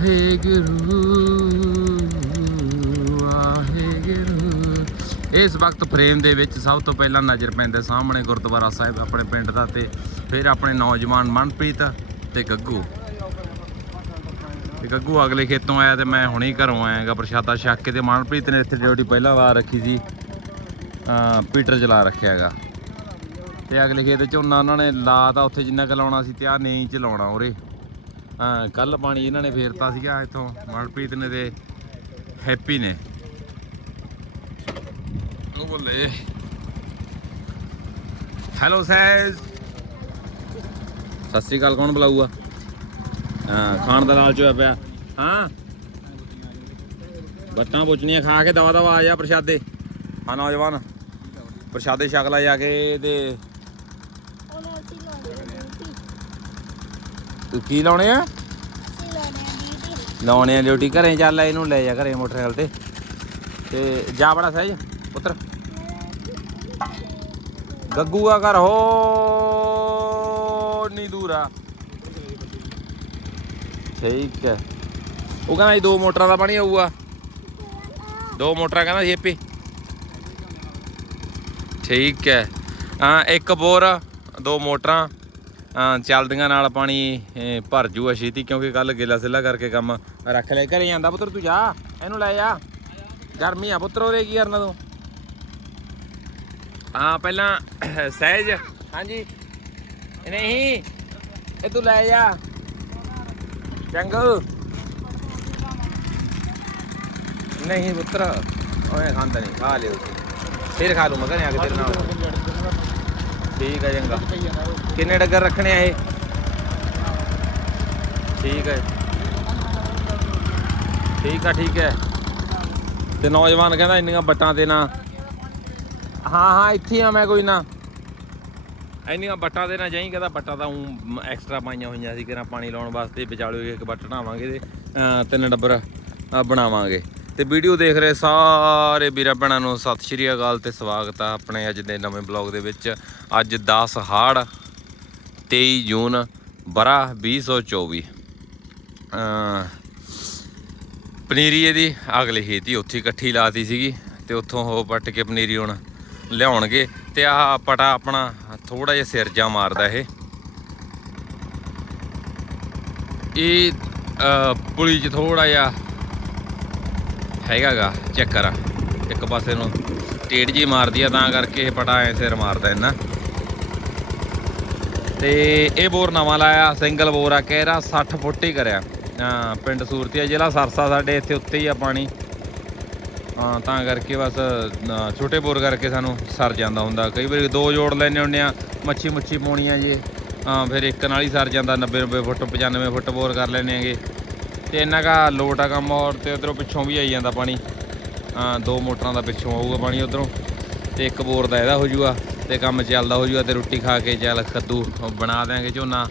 ਵਾਹਿਗੁਰੂ ਵਾਹਿਗੁਰੂ। ਇਸ ਵਕਤ ਫਰੇਮ ਦੇ ਵਿੱਚ ਸਭ ਤੋਂ ਪਹਿਲਾਂ ਨਜ਼ਰ ਪੈਂਦੇ ਸਾਹਮਣੇ ਗੁਰਦੁਆਰਾ ਸਾਹਿਬ ਆਪਣੇ ਪਿੰਡ ਦਾ ਤੇ ਫਿਰ ਆਪਣੇ ਨੌਜਵਾਨ ਮਨਪ੍ਰੀਤ ਤੇ ਗੱਗੂ। ਤੇ ਗੱਗੂ ਅਗਲੇ ਖੇਤੋਂ ਆਇਆ ਤੇ ਮੈਂ ਹੁਣੇ ਹੀ ਘਰੋਂ ਆਇਆਗਾ ਪ੍ਰਸ਼ਾਦਾ ਛੱਕ ਕੇ ਤੇ ਮਨਪ੍ਰੀਤ ਨੇ ਇੱਥੇ ਡਿਊਟੀ ਪਹਿਲਾਂ ਵਾਰ ਰੱਖੀ ਸੀ ਪੀਟਰ ਚਲਾ ਰੱਖਿਆ ਹੈਗਾ ਤੇ ਅਗਲੇ ਖੇਤ ਝੋਨਾ ਉਹਨਾਂ ਨੇ ਲਾਤਾ ਉੱਥੇ ਜਿੰਨਾ ਕੁ ਲਾਉਣਾ ਸੀ ਤੇ ਆ ਨਹੀਂ ਚਲਾਉਣਾ ਉਰੇ। ਹਾਂ ਕੱਲ ਪਾਣੀ ਇਹਨਾਂ ਨੇ ਫੇਰਤਾ ਸੀਗਾ ਇੱਥੋਂ, ਮਨਪ੍ਰੀਤ ਨੇ ਤੇ ਹੈਪੀ ਨੇ। ਉਹ ਬੋਲੇ। ਹੈਲੋ ਸੈਜ਼ ਸਤਿ ਸ੍ਰੀ ਅਕਾਲ, ਕੌਣ ਬੁਲਾਊਗਾ? ਹਾਂ, ਖਾਣ ਦਾ ਲਾਲਚ ਹੋਇਆ ਪਿਆ। ਹਾਂ? ਬੱਟਾਂ ਪੁੱਛਣੀਆਂ ਖਾ ਕੇ ਦਵਾ ਦਵਾ ਆ ਜਾ ਪ੍ਰਸ਼ਾਦੇ। ਹਾਂ, ਨੌਜਵਾਨ। ਪ੍ਰਸ਼ਾਦੇ ਛਕ ਲੈ ਜਾ ਕੇ ਤੇ ਉਹਨਾਂ ਅਸੀਂ ਲਾਉਣੇ ਡਿਊਟੀ ਤੂੰ ਕੀ ਲਾਉਣੇ ਆ? ਲਾਉਣੇ ਆ ਡਿਊਟੀ, ਘਰੇ ਚੱਲ ਇਹਨੂੰ, ਲੈ ਜਾ ਘਰੇ ਮੋਟਰਸਾਈਕਲ ਤੇ। ਤੇ ਜਾ ਬੜਾ ਸਹਿਜ, ਪੁੱਤਰ। ਗੱਗੂ ਆ ਘਰ, ਹੋ, ਨੀ ਦੂਰ ਆ। ਠੀਕ ਹੈ। ਉਹ ਕਹਿੰਦਾ ਜੀ ਦੋ ਮੋਟਰਾਂ ਦਾ ਪਾਣੀ ਆਊਗਾ। ਦੋ ਮੋਟਰਾਂ ਕਹਿੰਦਾ ਸੀ ਏਪੀ। ਠੀਕ ਹੈ। ਹਾਂ, ਇੱਕ ਬੋਰ, ਦੋ ਮੋਟਰਾਂ। ਚੱਲਦੀਆਂ ਨਾਲ ਪਾਣੀ ਇਹ, ਭਰ ਜੂਗਾ ਛੇਤੀ ਕਿਉਂਕਿ ਕੱਲ ਗਿੱਲਾ ਸਿੱਲਾ ਕਰਕੇ ਕੰਮ ਰੱਖ ਲੈ ਘਰੇ ਜਾਂਦਾ ਪੁੱਤਰ ਤੂੰ ਜਾ ਇਹਨੂੰ ਲੈ ਜਾ। ਗਰਮੀ ਆ ਪੁੱਤਰ ਉਹਦੇ ਕੀ ਕਰਨਾ ਤੂੰ? ਹਾਂ ਪਹਿਲਾਂ ਸਹਿਜ। ਹਾਂਜੀ। ਨਹੀਂ ਇਹ ਤੂੰ ਲੈ ਜਾ। ਚੰਗੂ। ਨਹੀਂ ਪੁੱਤਰ ਓਏ ਖਾਂਦਾ ਨਹੀਂ ਖਾ ਲਿਓ। ਫਿਰ ਖਾ ਲੂ ਮੈਂ ਆ ਕੇ ਤੇਰੇ ਨਾਲ। ਠੀਕ ਹੈ ਚੰਗਾ। ਕਿੰਨੇ ਡੱਗਰ ਰੱਖਣੇ ਆ ਇਹ? ਠੀਕ ਹੈ ਠੀਕ ਆ, ਠੀਕ ਹੈ ਤੇ ਨੌਜਵਾਨ ਕਹਿੰਦਾ ਇੰਨੀਆਂ ਬੱਟਾਂ ਤੇ ਨਾ ਹਾਂ ਹਾਂ, ਇੱਥੇ ਆ ਮੈਂ ਕੋਈ ਨਾ। ਇੰਨੀਆਂ ਬੱਟਾਂ ਤੇ ਨਾ ਜਾਈ ਕਹਿੰਦਾ ਬੱਟਾਂ ਤਾਂ ਉਹ ਐਕਸਟਰਾ ਪਾਈਆਂ ਹੋਈਆਂ ਸੀ ਕਿਰਾਂ ਪਾਣੀ ਲਾਉਣ ਵਾਸਤੇ, ਵਿਚਾਲੇ ਇੱਕ ਬੱਟ ਢਾਵਾਂਗੇ ਤੇ ਤਿੰਨ ਡੱਬਰ ਬਣਾਵਾਂਗੇ। ਤੇ ਵੀਡੀਓ ਦੇਖ ਰਹੇ ਸਾਰੇ ਵੀਰਾਂ ਭੈਣਾਂ ਨੂੰ ਸਤਿ ਸ਼੍ਰੀ ਅਕਾਲ ਤੇ ਸਵਾਗਤ ਆ ਆਪਣੇ ਅੱਜ ਦੇ ਨਵੇਂ ਬਲੌਗ ਦੇ ਵਿੱਚ। ਅੱਜ 10 ਹਾੜ 23 ਜੂਨ, ਬਰਾ 2024 ਅਮ ਪਨੀਰੀ ਇਹਦੀ ਅਗਲੀ ਖੇਤੀ ਉੱਥੇ ਇਕੱਠੀ ਲਾਤੀ ਸੀਗੀ ਤੇ ਉੱਥੋਂ ਉਹ ਪੱਟ ਕੇ ਪਨੀਰੀ ਹੁਣ ਲਿਆਉਣਗੇ ਤੇ ਆਹ ਪਟਾ ਆਪਣਾ ਥੋੜਾ ਜਿਹਾ ਸਿਰ ਜਾ ਮਾਰਦਾ ਇਹ। ਇਹ ਪੁਲੀ 'ਚ ਥੋੜਾ ਜਿਹਾ ਹੈਗਾਗਾ ਚੱਕਰ ਆ ਇੱਕ ਪਾਸੇ ਨੂੰ ਟੇੜ ਜੀ ਮਾਰਦੀ ਆ, ਤਾਂ ਕਰਕੇ ਇਹ ਪਟਾ ਐ ਸਿਰ ਮਾਰਦਾ ਇਹਨਾਂ ਤੇ ਇਹ ਬੋਰ ਨਵਾਂ ਲਾਇਆ, ਸਿੰਗਲ ਬੋਰ ਆ ਕਹਿਰਾ 60 ਫੁੱਟ ਹੀ ਕਰਿਆ। ਹਾਂ, ਪਿੰਡ ਸੂਰਤੀਆ ਜ਼ਿਲ੍ਹਾ, ਸਰਸਾ ਸਾਡੇ ਇੱਥੇ ਉੱਤੇ ਹੀ ਆ ਪਾਣੀ। ਹਾਂ, ਤਾਂ ਕਰਕੇ ਬਸ ਛੋਟੇ ਬੋਰ ਕਰਕੇ ਸਾਨੂੰ ਸਰ ਜਾਂਦਾ ਹੁੰਦਾ। ਕਈ ਵਾਰੀ ਦੋ ਜੋੜ ਲੈਨੇ ਹੁੰਨੇ ਆ, ਮੱਛੀ ਮੁੱਛੀ ਪਾਉਣੀ ਆ ਜੇ। ਹਾਂ, ਫਿਰ ਇੱਕ ਨਾਲ ਹੀ ਸਰ ਜਾਂਦਾ 90 90 ਫੁੱਟ 95 ਫੁੱਟ ਬੋਰ ਕਰ ਲੈਨੇ ਆਗੇ ਤੇ ਇੰਨਾ ਕਾ ਲੋਟ ਆ ਕੰਮ ਔਰ ਤੇ ਉਧਰੋਂ ਪਿੱਛੋਂ ਵੀ ਆਈ ਜਾਂਦਾ ਪਾਣੀ। ਹਾਂ, ਦੋ ਮੋਟਰਾਂ ਦਾ ਪਿੱਛੋਂ ਆਊਗਾ ਪਾਣੀ ਉਧਰੋਂ। ਤੇ ਇੱਕ ਬੋਰ ਦਾ ਇਹਦਾ ਹੋ ਜੂਗਾ ਤੇ ਕੰਮ ਚੱਲਦਾ ਹੋ ਜੂਗਾ ਤੇ ਰੋਟੀ ਖਾ ਕੇ ਚੱਲ ਕੱਦੂ ਬਣਾ ਦਿਆਂਗੇ ਝੋਨਾ,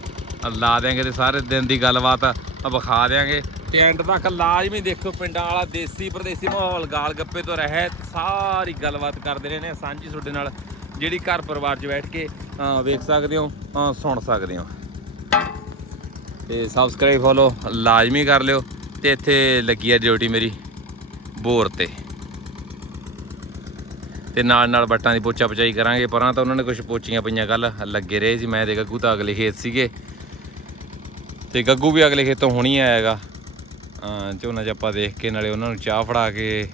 ਲਾ ਦਿਆਂਗੇ ਤੇ ਸਾਰੇ ਦਿਨ ਦੀ ਗੱਲਬਾਤ ਵਿਖਾ ਦਿਆਂਗੇ। ਤੇ ਐਂਡ ਤੱਕ ਲਾਜ਼ਮੀ ਦੇਖੋ ਪਿੰਡਾਂ ਵਾਲਾ ਦੇਸੀ ਪਰਦੇਸੀ ਮਾਹੌਲ, ਗਾਲ ਗੱਪੇ ਤੋਂ ਰਹਿਤ ਸਾਰੀ ਗੱਲਬਾਤ ਕਰਦੇ ਰਹੇ ਨੇ ਸਾਂਝੀ ਤੁਹਾਡੇ ਨਾਲ। ਜਿਹੜੀ ਘਰ ਪਰਿਵਾਰ 'ਚ ਬੈਠ ਕੇ ਵੇਖ ਸਕਦੇ ਹੋ ਸੁਣ ਸਕਦੇ ਹੋ। ਤੇ ਸਬਸਕ੍ਰਾਈਬ ਫੋਲੋ ਲਾਜ਼ਮੀ ਕਰ ਲਿਓ ਤੇ ਇੱਥੇ ਲੱਗੀ ਹੈ ਡਿਊਟੀ ਮੇਰੀ ਬੋਰ ਤੇ। ਤੇ ਨਾਲ ਨਾਲ ਬੱਟਾਂ ਦੀ ਪੋਚਾ ਪਚਾਈ ਕਰਾਂਗੇ। ਪਰਾਂ ਤਾਂ ਉਹਨਾਂ ਨੇ ਕੁਝ ਪੋਚੀਆਂ ਪਈਆਂ ਕੱਲ ਲੱਗੇ ਰਹੇ ਸੀ। ਮੈਂ ਤੇ ਗੱਗੂ ਤਾਂ ਅਗਲੇ ਖੇਤ ਸੀਗੇ। ਤੇ ਗੱਗੂ ਵੀ ਅਗਲੇ ਖੇਤੋਂ ਹੁਣੀ ਆਇਆਗਾ ਝੋਨਾ ਚੱਪਾ ਦੇਖ ਕੇ ਨਾਲੇ ਉਹਨਾਂ ਨੂੰ ਚਾਹ ਫੜਾ ਕੇ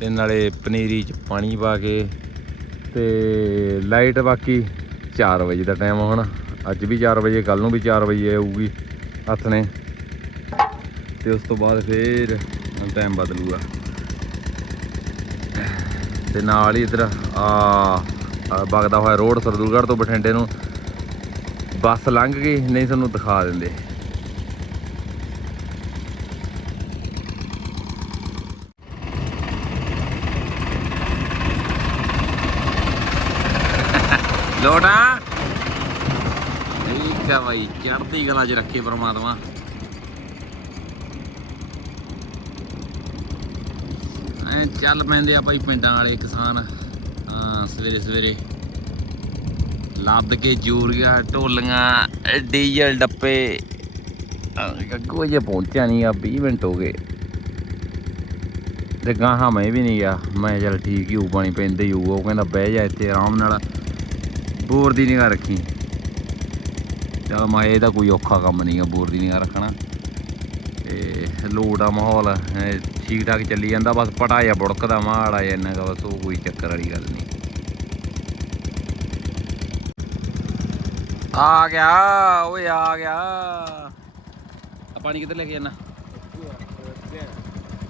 ਤੇ ਨਾਲੇ ਪਨੀਰੀ ਚ ਪਾਣੀ ਪਾ ਕੇ ਤੇ ਲਾਈਟ ਬਾਕੀ 4 ਵਜੇ ਦਾ ਟਾਈਮ ਹੁਣ। ਅੱਜ ਵੀ 4 ਵਜੇ ਕੱਲ ਨੂੰ ਵੀ 4 ਵਜੇ ਆਊਗੀ। ਹੱਥ ਨੇ। ਤੇ ਉਸ ਤੋਂ ਬਾਅਦ ਫੇਰ ਟਾਈਮ ਬਦਲੂਗਾ। ਤੇ ਨਾਲ ਹੀ ਇਧਰ, ਆ ਆ ਵਗਦਾ ਹੋਇਆ ਰੋਡ ਸਰਦੂਲਗੜ੍ਹ ਤੋਂ ਬਠਿੰਡੇ ਨੂੰ ਬੱਸ ਲੰਘ ਗਈ, ਨਹੀਂ ਤੁਹਾਨੂੰ ਦਿਖਾ ਦਿੰਦੇ। ਲੋਟਾ! ਚੜ੍ਹਦੀ ਕਲਾ 'ਚ ਰੱਖੇ ਪਰਮਾਤਮਾ। ਐ ਚੱਲ ਪੈਂਦੇ ਆ ਭਾਈ ਪਿੰਡਾਂ ਵਾਲੇ ਕਿਸਾਨ। ਹਾਂ, ਸਵੇਰੇ ਸਵੇਰੇ। ਲੱਦ ਕੇ ਜੂਰੀਆ, ਢੋਲੀਆਂ, ਡੀਜ਼ਲ ਡੱਪੇ ਗੱਗੂ ਜੇ ਪਹੁੰਚਿਆ ਨਹੀਂ ਆ 20 ਮਿੰਟ ਹੋ ਗਏ। ਤੇ ਗਾਹਾਂ ਮੈਂ ਵੀ ਨਹੀਂ ਗਿਆ ਮੈਂ ਚੱਲ ਠੀਕ ਹੀ ਹੋਊ, ਪਾਣੀ ਪੈਂਦੇ ਹੀ ਹੋਊ। ਉਹ ਕਹਿੰਦਾ ਬਹਿ ਜਾ ਇੱਥੇ ਆਰਾਮ ਨਾਲ। ਬੋਰ ਦੀ ਨਿਗਾਹ ਰੱਖੀ। ਚਲ ਮੈਂ ਇਹਦਾ ਕੋਈ ਔਖਾ ਕੰਮ ਨਹੀਂ ਆ, ਬੋਰ ਦੀ ਨਿਗਾਹ ਰੱਖਣਾ। ਤੇ ਲੋੜ ਆ ਮਾਹੌਲ ਠੀਕ ਠਾਕ ਚੱਲੀ ਜਾਂਦਾ, ਬਸ ਪਟਾ ਜਾਂ ਬੁੜਕਦਾ, ਮਾੜਾ ਜਿਹਾ ਇੰਨਾ ਬਸ, ਉਹ ਕੋਈ ਚੱਕਰ ਵਾਲੀ ਗੱਲ ਨਹੀਂ। ਆ ਗਿਆ, ਓਏ ਆ ਗਿਆ। ਆ ਪਾਣੀ ਕਿੱਧਰ ਲੈ ਕੇ ਜਾਣਾ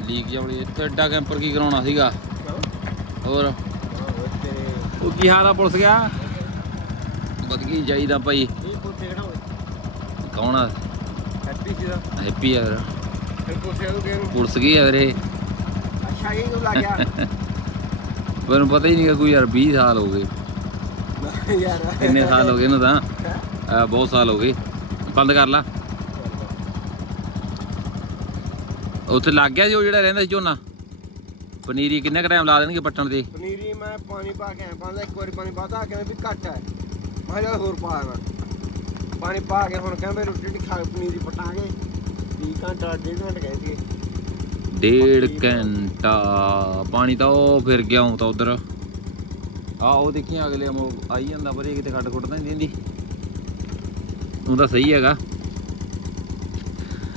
ਲੀਕ ਜਾਵੜੀ ਇੱਥੇ ਐਡਾ ਕੈਂਪਰ ਕੀ ਕਰਾਉਣਾ ਸੀਗਾ? ਹੋਰ? ਉਹ ਕੀ ਹਾਲ ਆ, ਪੁਲਿਸ ਗਿਆ? ਬਦਗੀ ਜਾਈਦਾ ਭਾਈ। ਕੌਣ ਆ? ਹੈਪੀ ਆ ਫਿਰ ਪੁਲਿਸ ਗਈ ਆ ਵੀਰੇ? ਮੈਨੂੰ ਪਤਾ ਹੀ ਨਹੀਂ ਕੋਈ ਯਾਰ 20 ਸਾਲ ਹੋ ਗਏ। ਕਿੰਨੇ ਸਾਲ ਹੋ ਗਏ ਇਹਨੂੰ ਤਾਂ? ਬਹੁਤ ਸਾਲ ਹੋ ਗਏ। ਬੰਦ ਕਰ ਲਾ। ਉੱਥੇ ਲੱਗ ਗਿਆ ਜੀ ਉਹ ਜਿਹੜਾ ਰਹਿੰਦਾ ਸੀ ਝੋਨਾ? ਪਨੀਰੀ ਕਿੰਨੇ ਕ ਟਾਈਮ ਲਾ ਦੇਣਗੇ ਪੱਟਣ ਤੇ? ਪਨੀਰੀ ਮੈਂ ਪਾਣੀ ਪਾ ਕੇ ਆਇਆ ਪਾਉਂਦਾ ਇੱਕ ਵਾਰੀ ਪਾਣੀ ਪਾਤਾ ਕਹਿੰਦੇ ਵੀ ਘੱਟ ਹੈ। ਮੈਂ ਕਿਹਾ ਚੱਲ ਹੋਰ ਪਾ ਦੇਣਾ ਪਾਣੀ ਪਾ ਕੇ ਹੁਣ ਕਹਿੰਦੇ ਰੋਟੀ ਨਹੀਂ ਖਾ, ਪਨੀਰੀ ਪਟਾਂਗੇ। 20 ਘੰਟਾ ਡੇਢ ਘੰਟਾ ਕਹਿੰਦੇ ਡੇਢ ਘੰਟਾ। ਪਾਣੀ ਤਾਂ ਉਹ ਫਿਰ ਗਿਆ ਹੂੰ ਤਾਂ ਉਧਰ। ਆ ਉਹ ਦੇਖੀ ਅਗਲੇ ਮੋ ਆਈ ਜਾਂਦਾ ਬਰੇ ਕਿਤੇ ਖੱਡ ਖੁੱਟ ਤਾਂ ਨਹੀਂ ਦਿੰਦੀ। ਉਹ ਤਾਂ ਸਹੀ ਹੈਗਾ।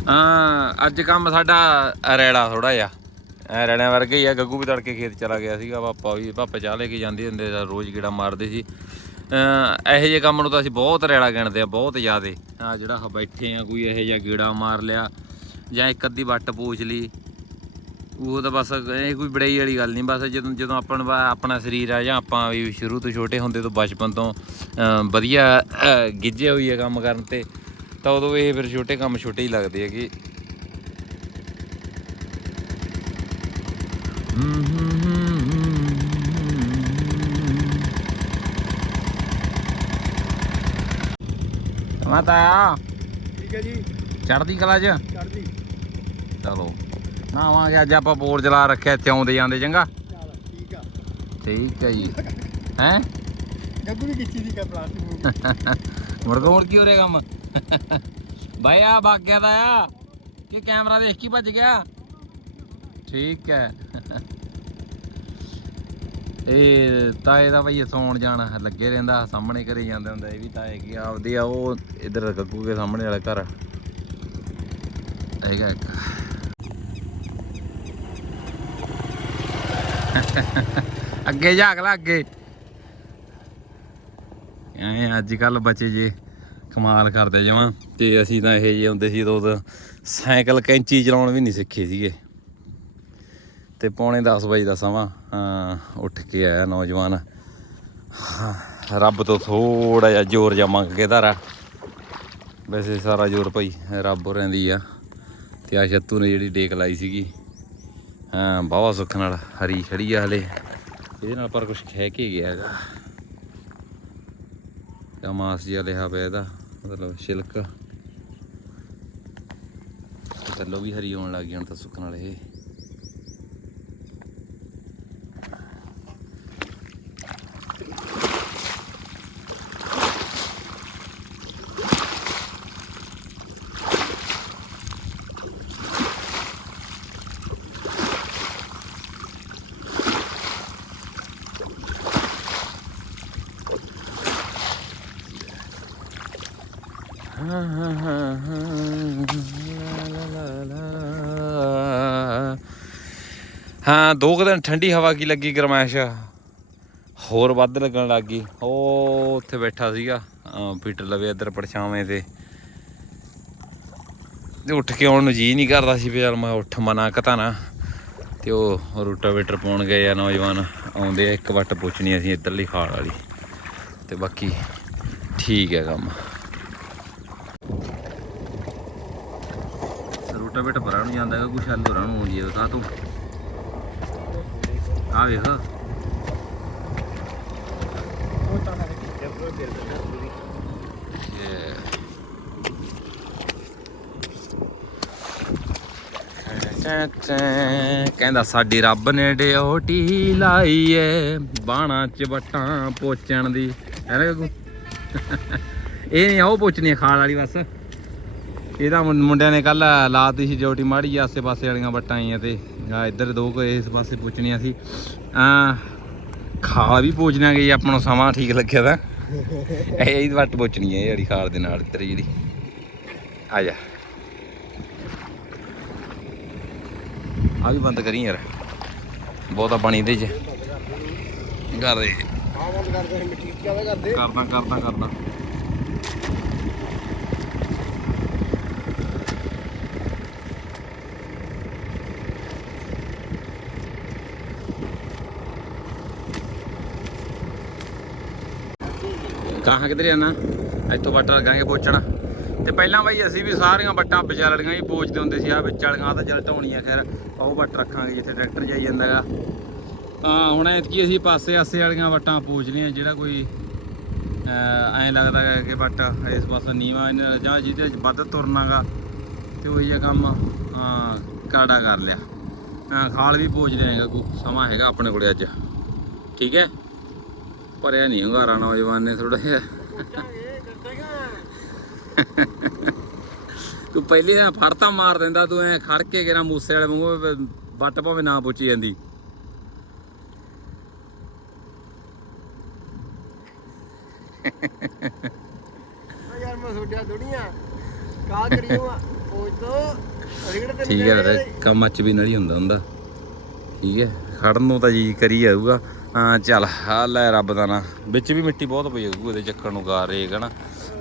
ਆ ਅੱਜ ਕੰਮ ਸਾਡਾ ਰੈੜਾ ਥੋੜਾ ਜਿਹਾ। ਐ ਰੈੜਿਆਂ ਵਰਗੇ ਹੀ ਆ। ਗੱਗੂ ਵੀ ਤੜਕੇ ਖੇਤ ਚਲਾ ਗਿਆ ਸੀਗਾ, ਪਾਪਾ ਵੀ, ਪਾਪਾ ਚਾਹ ਲੈ ਕੇ ਜਾਂਦੇ ਹੁੰਦੇ ਰੋਜ਼ ਗੇੜਾ ਮਾਰਦੇ ਸੀ। ਇਹੋ ਜਿਹੇ ਕੰਮ ਨੂੰ ਤਾਂ ਅਸੀਂ ਬਹੁਤ ਰੈੜਾ ਗਿਣਦੇ ਆ ਬਹੁਤ ਜ਼ਿਆਦੇ। ਆ ਜਿਹੜਾ ਆਹ ਬੈਠੇ ਆ ਕੋਈ ਇਹੋ ਜਿਹਾ ਗੇੜਾ ਮਾਰ ਲਿਆ ਜਾਂ ਇੱਕ ਅੱਧੀ ਵੱਟ ਪੂਛ ਲਈ। ਉਹ ਤਾਂ ਬਸ ਇਹ ਕੋਈ ਬੜਾਈ ਵਾਲੀ ਗੱਲ ਨਹੀਂ ਬਸ ਜਦੋਂ ਜਦੋਂ ਆਪਾਂ ਆਪਣਾ ਸਰੀਰ ਆ ਜਾਂ ਆਪਾਂ ਵੀ ਸ਼ੁਰੂ ਤੋਂ ਛੋਟੇ ਹੁੰਦੇ ਤੋਂ ਬਚਪਨ ਤੋਂ ਵਧੀਆ ਅ, ਗਿੱਜੇ ਹੋਈ ਹੈ ਕੰਮ ਕਰਨ ਤੇ ਤਾਂ ਉਦੋਂ ਇਹ ਫਿਰ ਛੋਟੇ ਕੰਮ ਛੋਟੇ ਹੀ ਲੱਗਦੇ ਆ ਕਿ ਹੈਗੇ ਮਾਤਾ। ਠੀਕ ਹੈ ਜੀ। ਚੜਦੀ ਕਲਾ ਚ? ਚੜਦੀ ਚਲੋ। ਨਾਵਾਂਗੇ ਅੱਜ ਆਪਾਂ ਬੋਰ ਜਲਾ ਰੱਖਿਆ ਇੱਥੇ ਆਉਂਦੇ ਜਾਂਦੇ ਚੰਗਾ। ਚੱਲ ਠੀਕ ਆ। ਠੀਕ ਹੈ ਜੀ। ਹੈ? ਗੱਗੂ ਵੀ ਕਿੱਚੀ ਦੀ ਕਾ ਪਲਾਸਟਿਕ ਮੁਰਗਾ ਮੁਰਗੀ ਹੋ ਰਿਹਾ ਕੰਮ? ਬਾਈ ਆ ਭੱਗ ਗਿਆ ਦਾ ਆ। ਕਿ ਕੈਮਰਾ ਦੇਖ ਕੇ ਭੱਜ ਗਿਆ? ਠੀਕ ਹੈ। ਇਹ ਤਾਏ ਦਾ ਭਾਈ ਸੌਣ ਜਾਣ ਲੱਗੇ ਰਹਿੰਦਾ, ਸਾਹਮਣੇ ਘਰੇ ਜਾਂਦਾ ਹੁੰਦਾ ਇਹ ਵੀ ਤਾਏ ਕੀ ਆਪਦੇ ਆ, ਉਹ ਇਧਰ ਗੱਗੂ ਦੇ ਸਾਹਮਣੇ ਵਾਲਾ ਘਰ। ਹੈਗਾ ਇੱਕ। ਅੱਗੇ ਜਾ ਲਾ, ਅੱਗੇ। ਐ ਅੱਜ ਕੱਲ ਬੱਚੇ ਜੇ ਕਮਾਲ ਕਰਦੇ ਜਮਾਂ, ਤੇ ਅਸੀਂ ਤਾਂ ਇਹ ਜੇ ਹੁੰਦੇ ਸੀ ਉਦੋਂ ਤਾਂ ਸਾਈਕਲ ਕੈਂਚੀ ਚਲਾਉਣ ਵੀ ਨਹੀਂ ਸਿੱਖੇ ਸੀਗੇ। ਤੇ ਪੌਣੇ 10 ਵਜੇ ਦਾ ਸਮਾਂ ਉੱਠ ਕੇ ਆਇਆ ਨੌਜਵਾਨ। ਰੱਬ ਤੋਂ ਥੋੜਾ ਜਿਹਾ ਜ਼ੋਰ ਜਿਹਾ ਮੰਗ ਕੇ ਧਾਰਾ। ਵੈਸੇ ਸਾਰਾ ਜ਼ੋਰ ਭਾਈ ਰੱਬ ਹੋ ਰਹਿੰਦੀ ਆ। ਤੇ ਆ ਛੱਤੂ ਨੇ ਜਿਹੜੀ ਡੇਕ ਲਾਈ ਸੀਗੀ। ਹਾਂ ਬਾਵਾ ਸੁੱਖ ਨਾਲ ਹਰੀ ਛੜੀ ਆ ਹਲੇ। ਇਹਦੇ ਨਾਲ ਪਰ ਕੁਝ ਖਹਿ ਕੇ ਗਿਆ ਹੈਗਾ। ਤਾਂ ਮਾਸ ਜਿਹਾ ਲਿਆ ਪਿਆ ਇਹਦਾ, ਮਤਲਬ ਛਿਲਕ। ਥੱਲੋਂ ਵੀ ਹਰੀ ਹੋਣ ਲੱਗ ਗਈ ਹੁਣ ਤਾਂ ਸੁੱਕ ਨਾਲ ਇਹ ਹਾਂ ਦੋ ਕੁ ਦਿਨ ਠੰਡੀ ਹਵਾ ਕੀ ਲੱਗੀ ਗਰਮੈਸ਼ ਹੋਰ ਵੱਧ ਲੱਗਣ ਲੱਗ ਗਈ। ਉਹ ਉੱਥੇ ਬੈਠਾ ਸੀਗਾ ਪੀਟਰ ਲਵੇ ਇੱਧਰ ਪਰਛਾਵੇਂ ਤੇ। ਤੇ ਉੱਠ ਕੇ ਆਉਣ ਨੂੰ ਜੀ ਨਹੀਂ ਕਰਦਾ ਸੀ ਵੀ ਚੱਲ ਮੈਂ ਉੱਠ ਮਨਾ ਕਤਾ ਨਾ। ਤੇ ਉਹ ਰੂਟਾਵੇਟਰ ਪਾਉਣ ਗਏ ਆ ਨੌਜਵਾਨ, ਆਉਂਦੇ ਆ ਇੱਕ ਵੱਟ ਪੁੱਛਣੀ ਅਸੀਂ ਇੱਧਰਲੀ ਖਾਲ ਵਾਲੀ। ਤੇ ਬਾਕੀ ਠੀਕ ਹੈ ਕੰਮ। ਰੂਟਾਵੇਟਰ ਪਰਾਂ ਨੂੰ ਜਾਂਦਾ ਹੈਗਾ, ਕੁਛ ਹੱਲ ਹੋਰਾਂ ਨੂੰ ਆਉਂਦੀ ਹੈ ਤਾਂ ਤੂੰ। ਆ ਵੇਖ। ਕਹਿੰਦਾ ਸਾਡੀ ਰੱਬ ਨੇ ਡਿਓਟੀ ਲਾਈ ਏ ਬਾਣਾ ਚ ਪੋਚਣ ਦੀ। ਹੈ ਨਾ ਗੱਗੂ ਇਹ ਨਹੀਂ, ਉਹ ਪੋਚਣੀ ਖਾਲ ਵਾਲੀ ਬਸ। ਇਹਦਾ ਮੁੰਡਿਆਂ ਨੇ ਕੱਲ ਲਾਤੀ ਸੀ ਡਿਊਟੀ ਮਾੜੀ ਆਸੇ ਪਾਸੇ ਵਾਲੀਆਂ ਵੱਟਾਂ ਆਈਆਂ ਤੇ। ਆ ਇੱਧਰ ਦੋ ਕੁ ਇਸ ਪਾਸੇ ਪੁੱਛਣੀਆਂ ਸੀ। ਆ ਖਾਲ ਵੀ ਪੋਚਣਾ ਗਈ ਆਪਾਂ ਨੂੰ ਸਮਾਂ ਠੀਕ ਲੱਗਿਆ ਤਾਂ? ਇਹ ਹੀ ਵੱਟ ਪੁੱਛਣੀ ਹੈ ਜਿਹੜੀ ਖਾਲ ਦੇ ਨਾਲ ਇੱਧਰ ਜਿਹੜੀ। ਆ ਜਾ। ਆ ਵੀ ਬੰਦ ਕਰੀ ਯਾਰ। ਬਹੁਤਾ ਪਾਣੀ ਇਹਦੇ ਚ। ਕਰ ਦੇ। ਕਰਦੇ ਕਰਦੇ ਕਰਦਾ। ਕਹਾਂ ਕਿੱਧਰ ਜਾਣਾ? ਇੱਥੋਂ ਵੱਟ ਲਗਾਂਗੇ ਪੋਚਣਾ ਤੇ ਪਹਿਲਾਂ ਬਾਈ ਅਸੀਂ ਵੀ ਸਾਰੀਆਂ ਵੱਟਾਂ ਵਿਚਾਲੜੀਆਂ ਹੀ ਪੋਚਦੇ ਹੁੰਦੇ ਸੀ ਆ ਵਿੱਚ ਵਾਲੀਆਂ ਤਾਂ ਚੱਲ ਢਾਉਣੀਆਂ, ਖੈਰ, ਉਹ ਵੱਟ ਰੱਖਾਂਗੇ ਜਿੱਥੇ ਟਰੈਕਟਰ ਜਾਈ ਜਾਂਦਾ ਹੈਗਾ ਹਾਂ ਹੁਣ ਐਤਕੀ ਅਸੀਂ ਪਾਸੇ ਆਸੇ ਵਾਲੀਆਂ ਵੱਟਾਂ ਪੋਚ ਲਈਆਂ, ਜਿਹੜਾ ਕੋਈ ਐਂ ਲੱਗਦਾ ਹੈ ਕਿ ਵੱਟ ਇਸ ਪਾਸੇ ਨੀਵਾ, ਇਹਨਾਂ ਜਾਂ ਜਿਹਦੇ ਵਿੱਚ ਵੱਧ ਤੁਰਨਾਗਾ, ਤੇ ਉਹੀ ਜਿਹਾ ਕੰਮ, ਹਾਂ, ਕਾੜਾ ਕਰ ਲਿਆ। ਖਾਲ ਵੀ ਪੋਚ ਲਿਆਏਗਾ ਕੋ ਸਮਾਂ ਹੈਗਾ ਆਪਣੇ ਕੋਲੇ ਅੱਜ। ਠੀਕ ਹੈ? ਭਰਿਆ ਨਹੀਂ ਹੰਗਾਰਾ ਨੌਜਵਾਨ ਨੇ ਥੋੜਾ ਜਿਹਾ। ਤੂੰ ਪਹਿਲੇ ਤਾਂ ਫੜਤਾ ਮਾਰ ਦਿੰਦਾ ਤੂੰ ਐ ਖੜ ਕੇ ਕਿਹੜਾ ਮੂਸੇ ਵਾਲੇ ਵਾਂਗੂ ਵੱਟ ਭਾਵੇਂ ਨਾ ਪੁੱਛੀ ਜਾਂਦੀ। ਆ ਯਾਰ ਮੈਂ ਸੋਡਿਆ ਦੁਨੀਆ ਕਾ ਕਰੀਓ ਉਹ ਤੋਂ ਰਿਗੜ ਤੇ ਠੀਕ ਹੈ ਕੰਮ ਚ ਵੀ ਨਹੀਂ ਹੁੰਦਾ ਹੁੰਦਾ। ਠੀਕ ਹੈ ਖੜਨ ਨੂੰ ਤਾਂ ਜੀ ਕਰੀ ਜਾਊਗਾ। ਹਾਂ ਚੱਲ ਆ ਲੈ ਰੱਬ ਦਾ ਨਾ। ਵਿੱਚ ਵੀ ਮਿੱਟੀ ਬਹੁਤ ਪਈ ਹੋਊ ਇਹਦੇ ਚੱਕਣ ਨੂੰ ਗਾ ਰੇਕ ਹਨਾ।